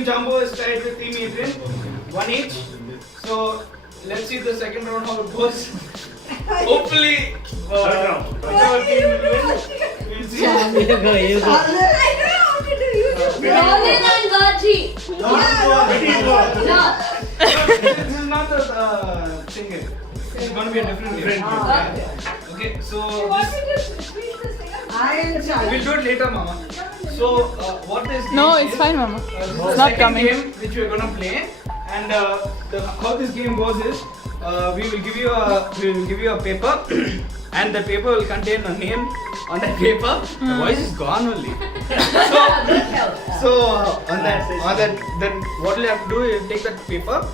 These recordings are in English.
Team Jumbo is tied with Team Adrian, 1 each. So let's see the second round how it goes. Hopefully, whichever team will win. We'll see. Rolling and Gaji. This is not the thing. It's going to be a different game. Okay, so we'll do it later, Mama. So what this game No, is, it's fine, Mama. this is It's the not second coming. game which we're gonna play, and how this game goes is we will give you a paper, and the paper will contain a name on that paper. The voice is gone only. So on that, then what you have to do is take that paper.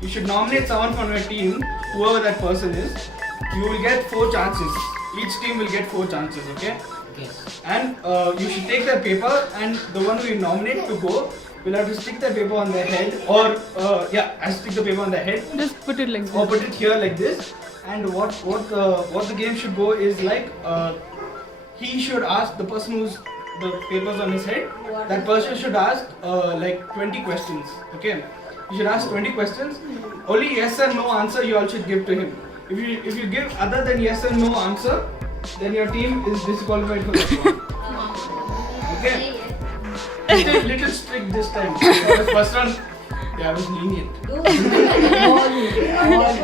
You should nominate someone from your team, whoever that person is. You will get 4 chances. Each team will get 4 chances, okay? And you should take that paper, and the one who you nominate to go will have to stick the paper on their head, or stick the paper on their head, Just put it like or this. put it here like this. And what the game should go is like he should ask the person who's the papers on his head. That person should ask like 20 questions. Okay, you should ask 20 questions. Only yes or no answer you all should give to him. If you give other than yes or no answer, then your team is disqualified for this one. Okay. Little strict this time. First round, I was lenient.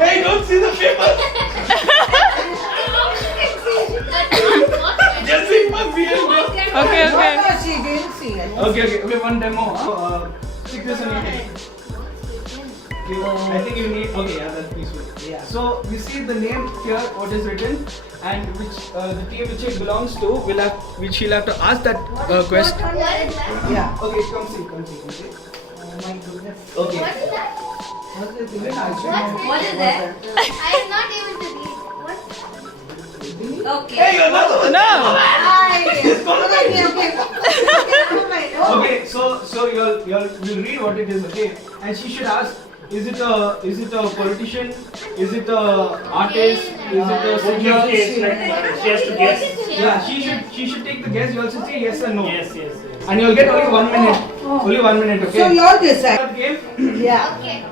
Hey, don't see the paper. Just it must be a no. Okay. She didn't see it. Okay, one demo. Stick this on your head. I think you need. Okay, yeah, that's peaceful. Yeah. So you see the name here, what is written, and which the team which it belongs to which he'll have to ask that question. Yeah. Okay, come see. Oh my goodness. Okay. What is that? What's the thing? What is that? I am not able to read. What? Okay. Hey, another one. No. Okay, so you'll read what it is, okay? And she should ask, is it a politician? Is it a artist? Is it a singer? She has to guess. Yeah, she should take the guess. You also say yes or no. Yes. And you'll get only 1 minute. Only 1 minute, okay? So you're decide. Third game. Yeah. Okay.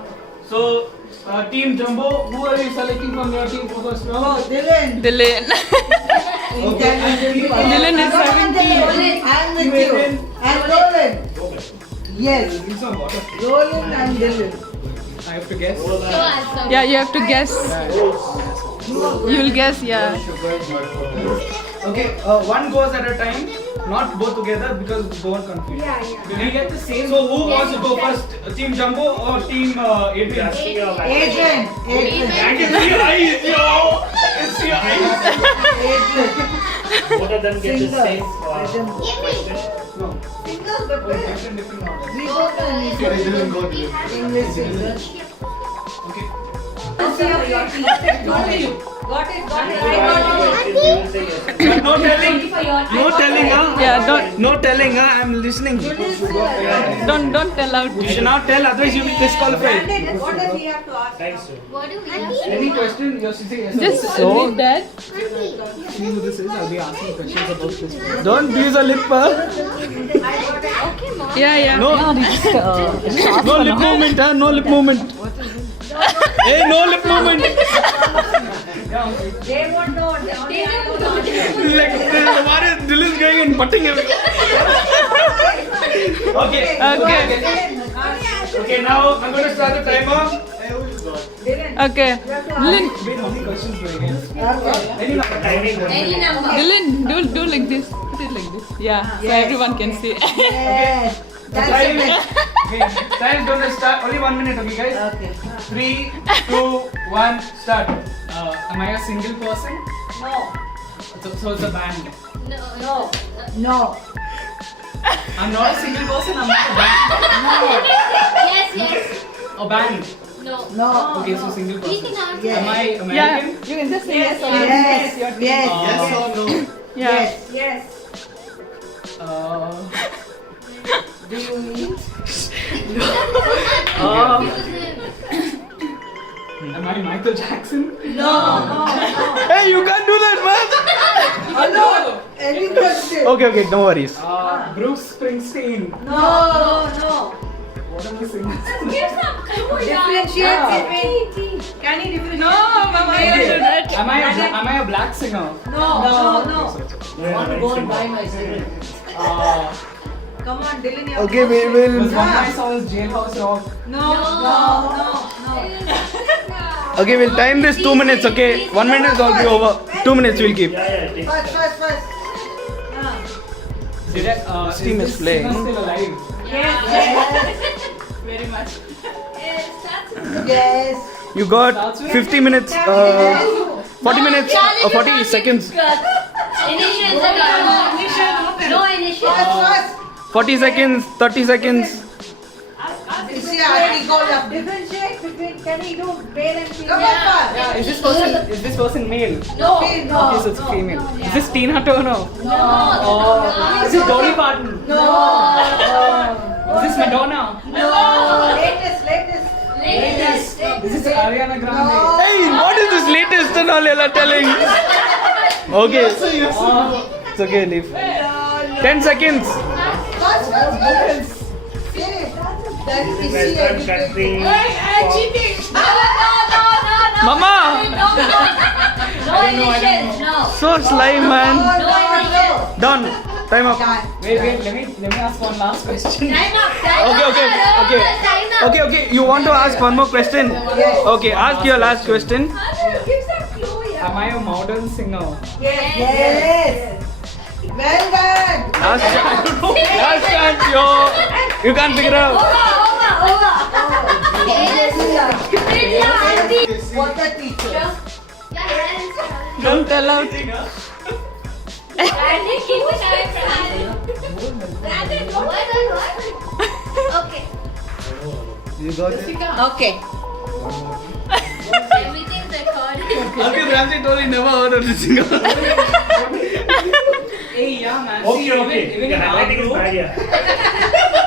So Team Jumbo, who are you selecting from your team for first round? Oh, Dylan. Dylan. Okay, and Dylan is 17. I'm with you. And Roland. Yes. Give some water. Roland and Dylan. I have to guess. So answer. Yeah, you have to guess. You'll guess, yeah. Okay, one goes at a time, not both together because it's more confused. Yeah. We get the same. So who wants to go first? Team Jumbo or Team Adrian? Adrian. And it's your eyes, yo! It's your eyes. Adrian. Both of them get the Singer. same Adam. question. No. Singers, but Different order. we both are English singers. Okay. Got it. You will say yes. But no telling. No telling, huh? Yeah, No telling, huh? I'm listening. don't tell out. You should not tell, otherwise you'll be disqualified. What does he have to ask? Thanks, sir. What do we have? Any question? You have to say yes. Just read that. See who this is. I'll be asking questions about this. Don't use a lip, huh? Okay, mom. Yeah. No. No lip movement, huh? No lip movement. Hey, no lip movement. They won't know. They only have to know. Like, what is Dylan's going and butting him? Okay. Okay, now I'm going to start the timer. Okay. Dylan, Wait, how many questions do I get? Okay. Any number. Any number. Dylan, do like this. Put it like this. Yeah, so everyone can see. Yes. That's Time, it. okay, time's going to start. Only 1 minute, okay, guys? Okay. 3, 2, 1, start. Am I a single person? No. So it's a band. No. No. I'm not a single person, I'm not a band. Yes. A band. No. No. Okay, so single We person. can answer. Yes. Am I Yeah, American? you can just say yes or no. Yes. Yes Yes. or no? Yeah. Yes. Do you eat? Am I Michael Jackson? No. Hey, you can't do that, man! Hello. Any question? Okay, no worries. Bruce Springsteen. No. What am I saying? Differentiate between. Can you differentiate? No, Mama, I between don't do male? that. Am I a black singer? No. I want to go and buy my Come on, Dylan. you have Okay, to we will. Yeah. One of my songs, Jailhouse Rock. No. Okay, we'll time this 2 minutes. Okay, 1 minute is already over. 2 minutes we'll keep. Yeah, yeah, it takes time. First. Yeah. Steam is playing. Still alive. Yes. Very much. Yes. You got 50 minutes, 40 minutes, 40 seconds. Initials. No initials. First. 40 seconds, 30 seconds. You see, I called up. Differentiate between. Can you do male and female? Come on, Yeah, is this person male? No. Okay, so it's female. Is this Tina Turner? No. Is this Dolly Parton? No. Is this Madonna? No. Latest. Latest. Is this Ariana Grande? No. Hey, what is this latest and all you're telling? Okay. It's okay, leave. 10 seconds. First. That is Western easy. country. Mama! No initials. No. So sly, man. No. Done. Time up. Wait, let me ask one last question. Time up. Okay. You want to ask one more question? Yes. Okay, ask your last question. Am I a modern singer? Yes. Well done. Last chance, yo. You can't figure it out. What a teacher. Don't tell out. Okay. You got it? Okay. Everything's recorded. Okay, Ramsey told you never heard of this singer. Hey, yeah, man. Okay. Even Your in our handwriting is group, bad, yeah.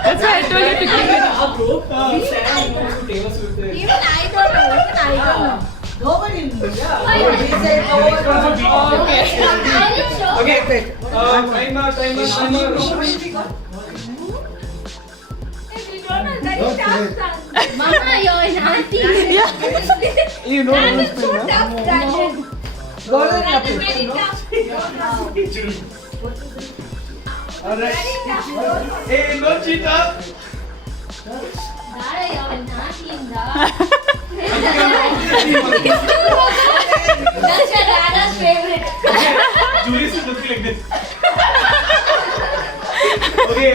that's why I told you to give it our group. We sang who Taylor Swift is. Even I don't know. Nobody knows. Yeah. He said Oh, okay. Okay, timer. Mama, you're an auntie. You know That this is so thing, tough. That Golden is very tough. Alright. Hey, no cheetah. Dada, you're an auntie in the. That's your dada's favorite. Julius is looking like this. Okay,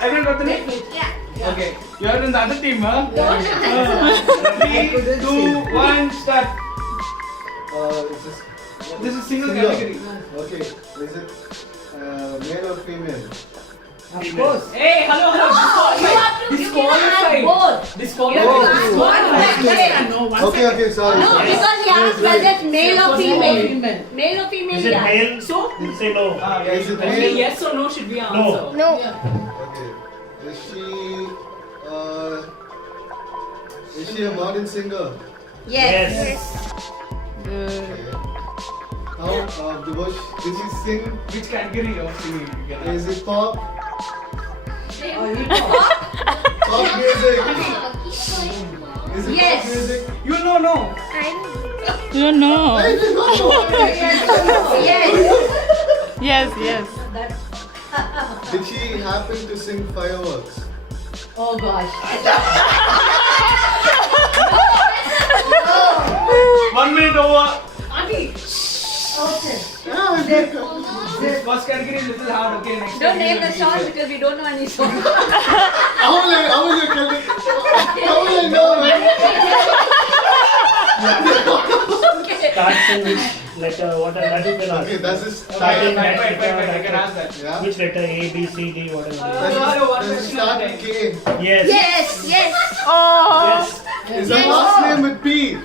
everyone got the name? Yeah. Okay, you are in the other team, huh? 3, 2, 1, start. This is single category. Okay, is it male or female? Of course. Hey, hello. Disqualified. Okay, sorry. No, because he asked whether it's male or female. Male or female, Is it yeah. male? So, Say no. Is it only male? yes or no should be answer. No. No. Okay. Is she a modern singer? Yes. Okay. How did she sing? Which category you are singing? Is it pop? Oh, you know. Pop music? Is it Yes. pop music? You know. You know. I didn't know. Yes. Yes. Did she happen to sing fireworks? Oh gosh. 1 minute over. Okay. Yeah, This first category is little hard. Okay, next. Don't category name the will be song easier. because we don't know any song. how will I tell it? How will I know? Starts in which letter? What that you can ask. Okay, that's his Wait, starting. I can ask that. Yeah. Which letter? A, B, C, D, whatever. Does it start with K? Yes. Yes. Oh. Yes. Is the last name with P?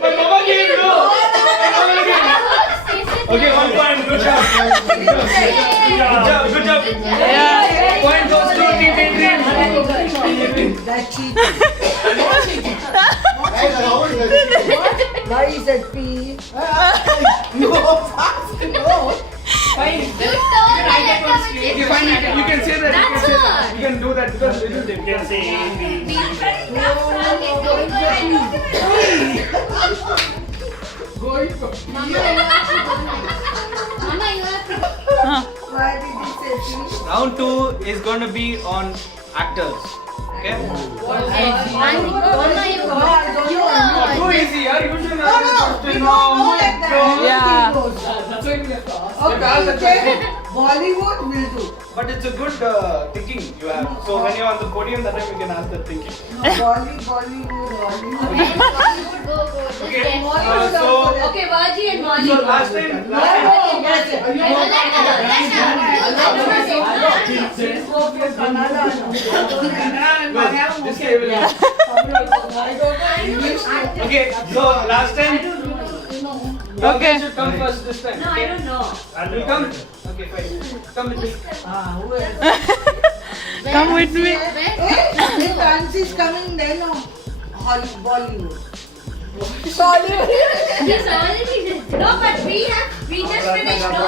My mama gave you. Okay, 1 point. Good job. Good job. Yeah. Point goes to Team Dream. That cheating. Hey, how is that? Why is said P. No, fast, no. Fine. You Then told even I get one me straight. Okay, fine. You can say that. That's You all. can do that because it is You can say A, B, C. Mama, you have to. Why did he say P? Round 2 is going to be on actors. Okay. Mama, you Too easy, yaar. You should No, no, we don't know like that. Yeah. That's why we have to ask. Okay, Bollywood will do. But it's a good thinking you have. So when you're on the podium, that time you can ask that thinking. Bollywood. go. Okay. Just So Okay, Vaji and Vaji. so last time. Okay, so last time. Okay. You should come first this time. No, I don't know. Will come? Okay, fine. Come with me. Who else? Come with me. If Francis coming, then no. Bollywood. He's already no, but we just finished no.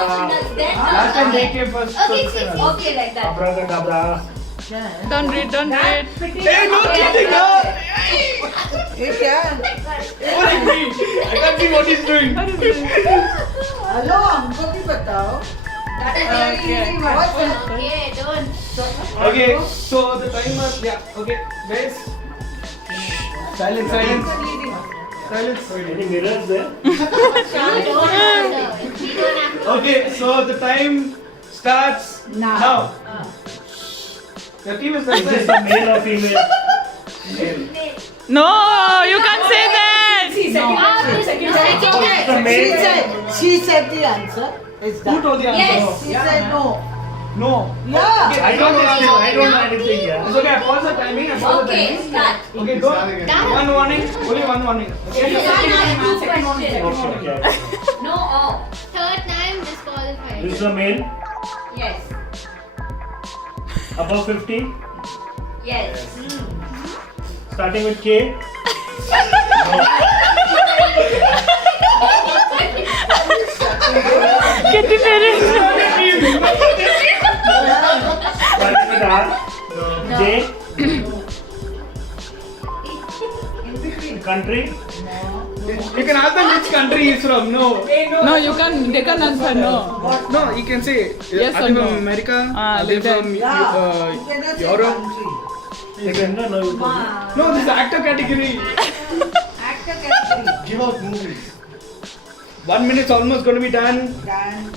Last time they came first. so Okay, this time. okay, like that. Abracadabra. Don't read. Hey, no cheating, yaar. Hey, क्या? What is he? I can't see what he's doing. Hello हमको भी बताओ. That is very easy. What's that? Okay, don't. Okay, so the timer. Yeah. Okay, guys. Silence. Any mirrors there? Okay, so the time starts now. Your team is Is this the a male or female? No, you can't say that. She said the answer. It's Who done. told the answer? Yes. She said no. No. Yeah. Okay, I don't know anything, yeah. It's okay, I pause the timing. I pause the Okay, timing. start. Okay, go. One warning. Only one warning. Okay. You can't ask two questions. Okay. No, third time disqualified. This is a male, Yes. above 50, Yes. starting with K. Kitty parents. Starting with R. J. Country. You can ask them which country he's from. No. No, you can. They can answer no. No, you can say. Yes are or they no? from America? Ah, Are they like that. from Yeah. You cannot say Europe? country. You can no, you can. No, this is actor category. Actor category. Give out movies. 1 minute's almost going to be done. Done.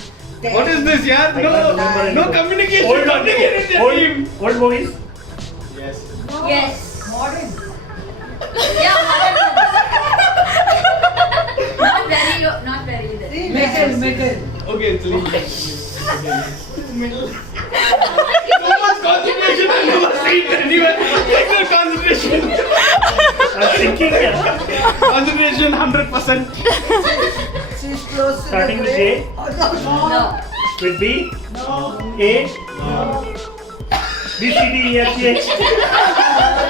What is this, yaar? I can't remember No anymore. communication. Old, Communication in the team. old movies. Yes. Yes. Modern. Yeah, not very this. Middle. Okay, it's leave. So much concentration. I never seen anyone. Like no concentration. I'm thinking, yeah. Concentration 100%. She's close to Starting the with brain. J. No. With B. A. B, C, D, E, F, G, H.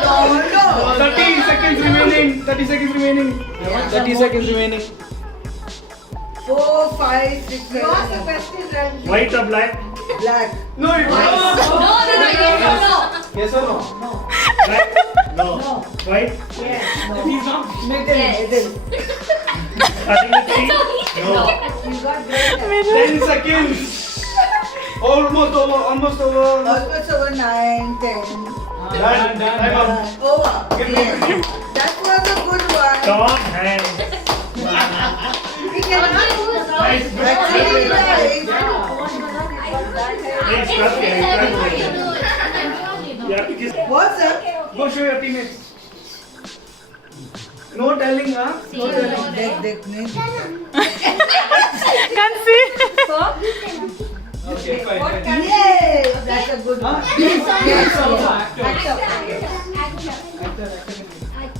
No. 30 seconds remaining. 30 seconds remaining. 30 seconds remaining. 4, 5, 6, 7. What's the question? White or black? Black. No, it's No, Yes or no? Black? No. White? Middle. Starting with C? No. You got great. 10 seconds. Almost over. Almost over 9, 10. Done. Time up. Over. Get Yes. That was a good one. Tom Hanks. We cannot Nice. actually Hey, stop it. You have to kiss. What's up? Go show your teammates. No telling, huh? No telling. देख नहीं Can't see. Okay, fine. Yay! That's a good one.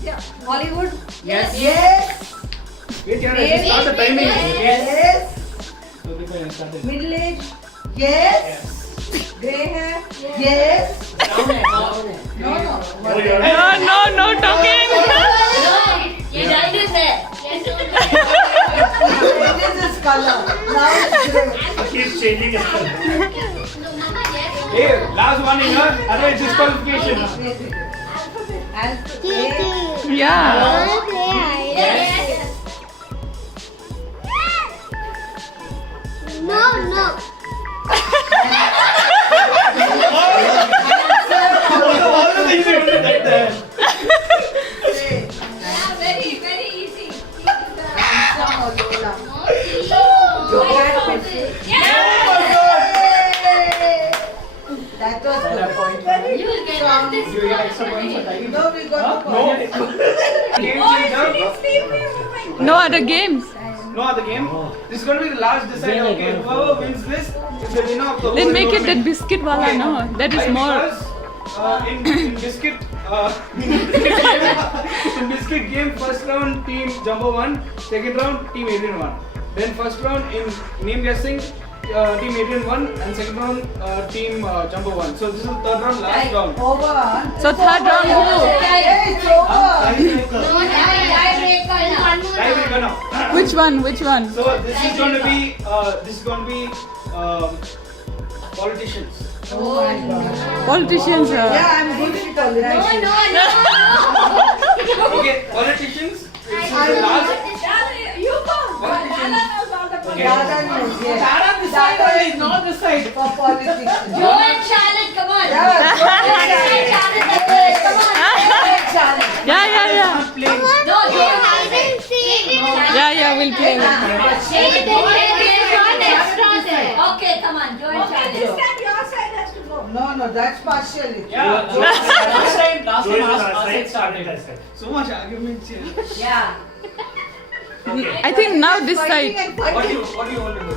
Yes, Hollywood? Yes. Yes. Wait, yaar, I just start the timing. Yes. Okay, fine, I started. Middle age? Yes. Grey hair? Yes. No. Oh, you're No talking. You done this there. color. Now it's grey. He keeps changing his color. No, Mama, yes. Hey, last one in here. Otherwise, disqualification. Yeah. Yes. No, no. All the things you did like that. Yeah, very, very easy. Handsome or Lola? That was good. You will get off this. Do you get extra points for typing? No, we got the No. point. Game changer. No other games. No other game. This is going to be the last decider. Okay, whoever wins this is the winner of the Then whole make it that tournament. biscuit wala, no? That is more. Because, in biscuit, in biscuit game, first round team Jumbo won, second round team Adrian won. Then first round in name guessing, team Adrian won, and second round team Jumbo won. So this is the third round, last round. Over. So third round who? Hey, it's over. No, Tiebreaker now. Which one? Which one? So this is going to be politicians. Oh my God. Politicians. Yeah, I'm good at politics. Okay, politicians. This is the last. Politicians. Okay. Dada knows, yes. Dada this side only, not this side. For politics. Joe and Charlotte, come on. Yeah, Charlotte. Yeah. Not playing. No, Joe and hide and seek. Yeah, we'll play. Okay, come on, Joe and Charlotte. No, that's partially. Yeah. Last time started. So much argument here. Yeah. I think now this Fighting side. and What do fighting. you want to do?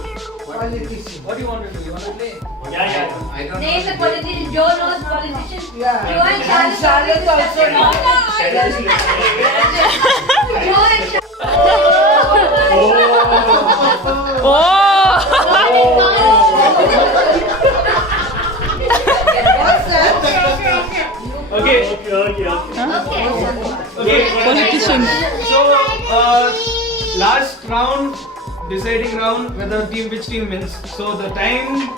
Politician. What do you want to do? You want to play? Yeah. I don't Name the politician. Joe knows politician. Yeah. Joe and And Charlotte also knows. Joe and Charlotte. Oh! What's that? Okay. Okay. Politician. So, last round, deciding round whether which team wins. So the time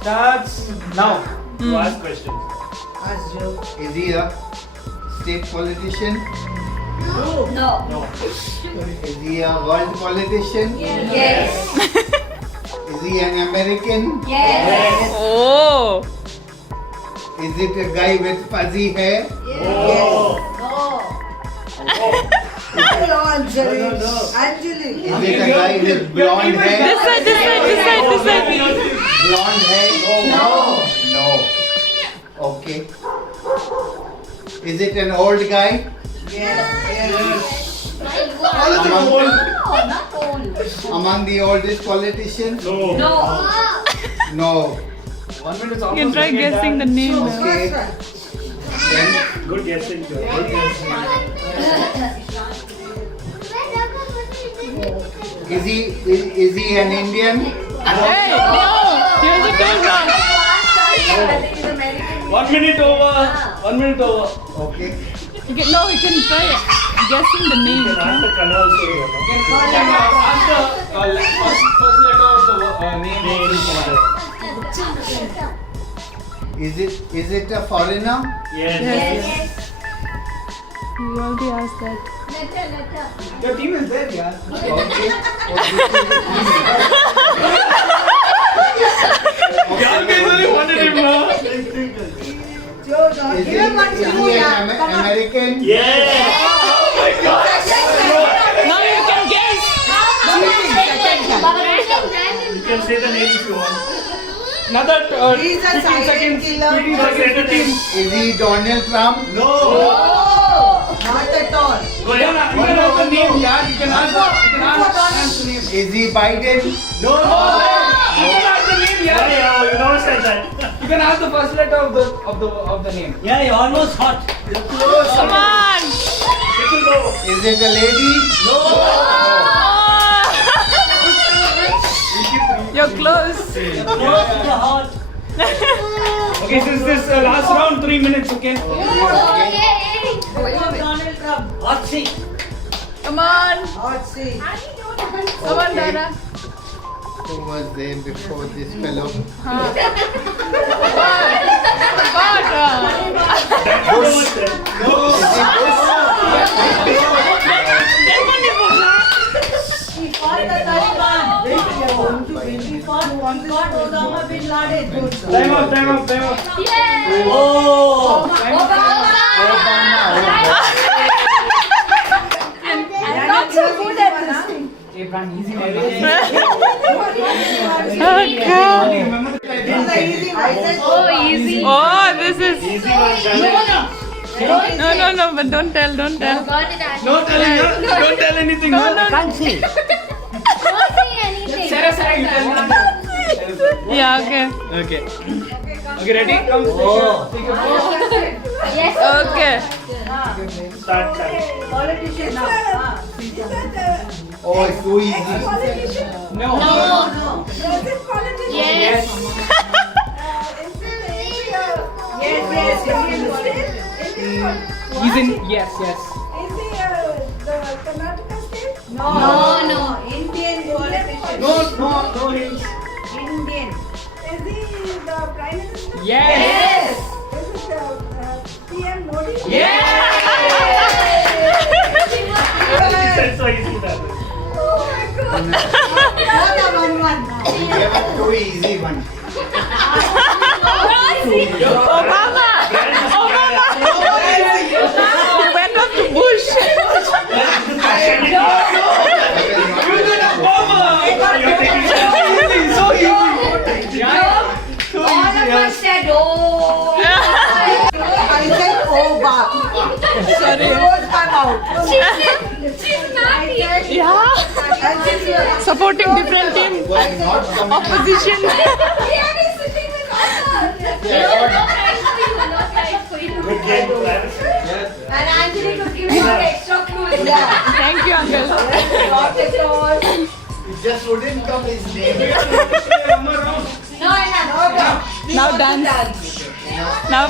starts now. To ask questions. Ask Joe. Is he a state politician? No. No. Is he a world politician? Yes. Is he an American? Yes. Oh! Is it a guy with fuzzy hair? Oh. Hello, Anjali. No. Anjali. Is it a guy with blonde hair? This side. Blonde hair? No. Okay. Is it an old guy? Yes. No, not old. Among the oldest politicians? No. No. No. 1 minute is You almost can try getting guessing the done. name. Okay. Then Good guessing. Joe. is he an Indian? Hey, no! Here's the first round. I think he's American. 1 minute over. 1 minute over. Okay. No, you can try guessing the You name. can ask the color also. You know. Can ask the first letter of the name of the command. Is it a foreigner? Yes. Yes. You already asked that. Letter. Your team is there, yeah. Okay. Y'all guys only wanted him, no? Joe, no. Is Give him one he clue, yeah. an Come on. American? Yes. Now you can guess. You can say the name if you want. Another He's a 15 silent seconds. killer. 15 seconds. 15. Is he Donald Trump? No. Not at all. Go You can ahead. ask the name, yeah. You can ask the name. Is he Biden? No. You can ask the name, yeah. Yeah, you don't say that. You can ask the first letter of the name. Yeah, you almost hot. Come on! Little low. Is it a lady? Oh. You're close. Close to the hot. Okay, since this last round, 3 minutes, okay? Donald Trump. Hot seat. Come on. Hot seat. Come on, Dada. Who was there before this fellow? He fought the Taliban. He fought Osama bin Laden. Time up. Yay! Oh. I'm not so good at this thing. Remember the Oh, easy. Oh, this is. Easy one challenge. No, but don't tell. Got it, Ashley. No telling her. Don't tell anything. No. Don't say anything. Sarah, you tell me. Yeah, okay. Okay, ready? Come. Oh. Take your phone. Yes. Okay. Start challenge. Politician now. Oh, it's so easy. No. No. Yes. Yes, Indian politician. He's in. Yes. No. No. Indian politician. No hints. Indian. Yes. Yes. That's so easy that. One. We gave it too easy one. Obama. Went off to Bush. You're taking So easy. All of us said, oh. I said Oba. Sorry. Close my mouth. She's naughty. Yeah. Supporting different team. Was not coming. Opposition. Rihanna is sitting with us. Yeah, No what? prize for you. No prize for you. good game, Clarence. And Anjali could give you an extra clue. Thank you, uncle. It just wouldn't come his name. No, enough. Now dance. Now.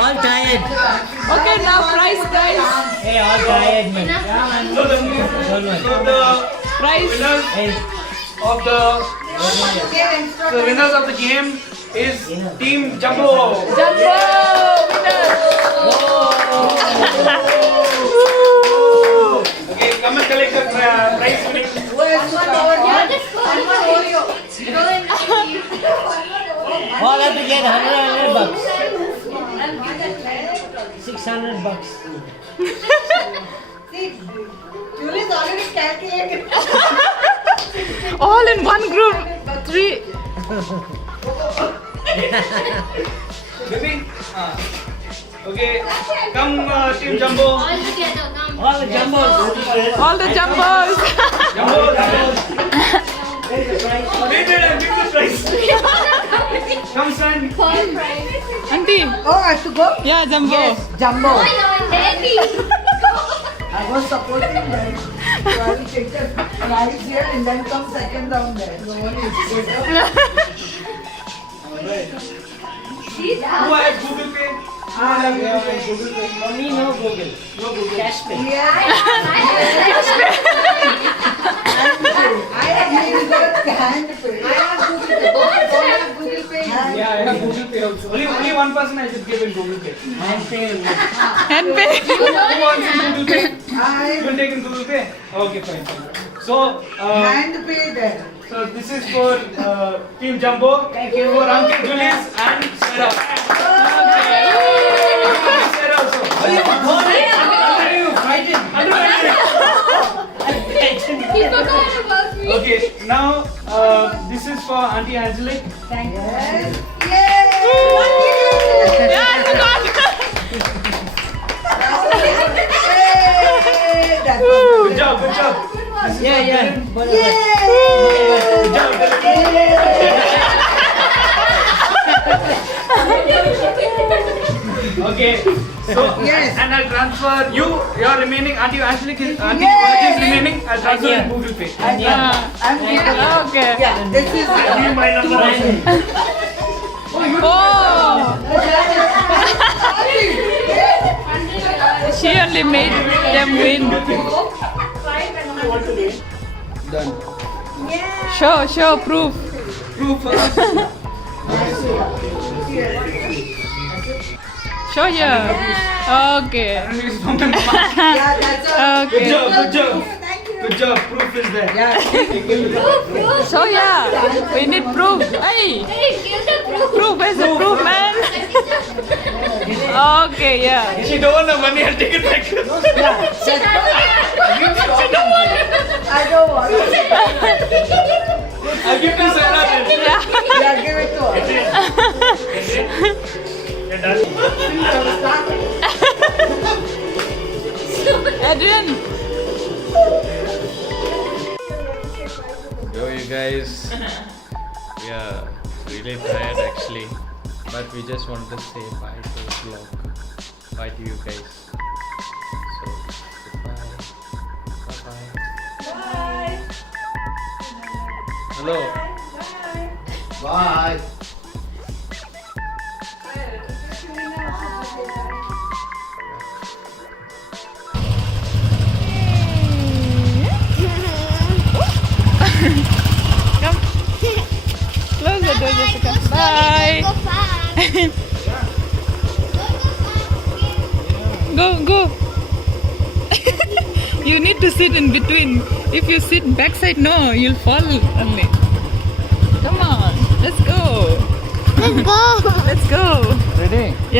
All tired. Okay, now prize, guys. Hey, all tired, man. So the Prize. winners of the game is Team Jumbo. Jumbo winner. Okay, come and collect the prize winning. You're just going to throw in the All have to get 100 bucks. 600 bucks. Julie's already calculated. All in one group. 3. Baby? Okay, come Team Jumbo. all together. Come. All the jumbos. All the jumbos. Jumbo. Wait, I'll give the prize. Come, son. First prize. Auntie. Oh, I have to go? Yeah, jumbo. Jumbo. Oh, no, Daddy. I was supporting them. So I will take the prize here and then come second round there. So one is good. She's Who out. has Google Pay? Google Pay. Only no Google. No Google. Cash pay. Yeah. I have hand pay. I have Google Pay. Both have Google Pay. Yeah, I have Google Pay also. Only one person I should give in Google Pay. And pay. And pay. Who wants in Google Pay? I You will take in Google Pay? Okay, fine. So, hand pay there. so this is for Team Jumbo. Thank you. For Ankit, Julius, and Sarah. Sarah also. He forgot about me. Okay, now this is for Auntie Angelique. Thank you. Yes. Yeah, I forgot. Yay! That's Good job, good job. Yeah. Good job. Okay, so Yes. and I'll transfer you. Your remaining Auntie Angelique is Auntie Yay. College is remaining. I'll transfer in Google Pay. I'm giving. Okay. Yeah, this is Give my number also. Oh. She only made them win. Done. Show proof. Proof first. Show here. Okay. He's from the past. Yeah, that's a Good Okay. job, good job. Thank you. Good job. Proof is there. Yeah. So yeah, we need proof. Hey, Hey, give the proof. proof. Where's the proof, man? Okay, yeah. If you don't want the money, I'll take it back. Yeah. I don't want it. I'll give to Sarah then. Yeah. Yeah, give it to her. Adrian. Yo, you guys. We are really tired actually, but we just want to say bye to the vlog. Bye to you guys. So, goodbye. Bye-bye. Bye. Hello. Bye. Come. Close the door, Jessica. Bye. Go fast. Go. You need to sit in between. If you sit backside, no, you'll fall only. Come on, let's go. Let's go. Let's go. Ready? Yeah.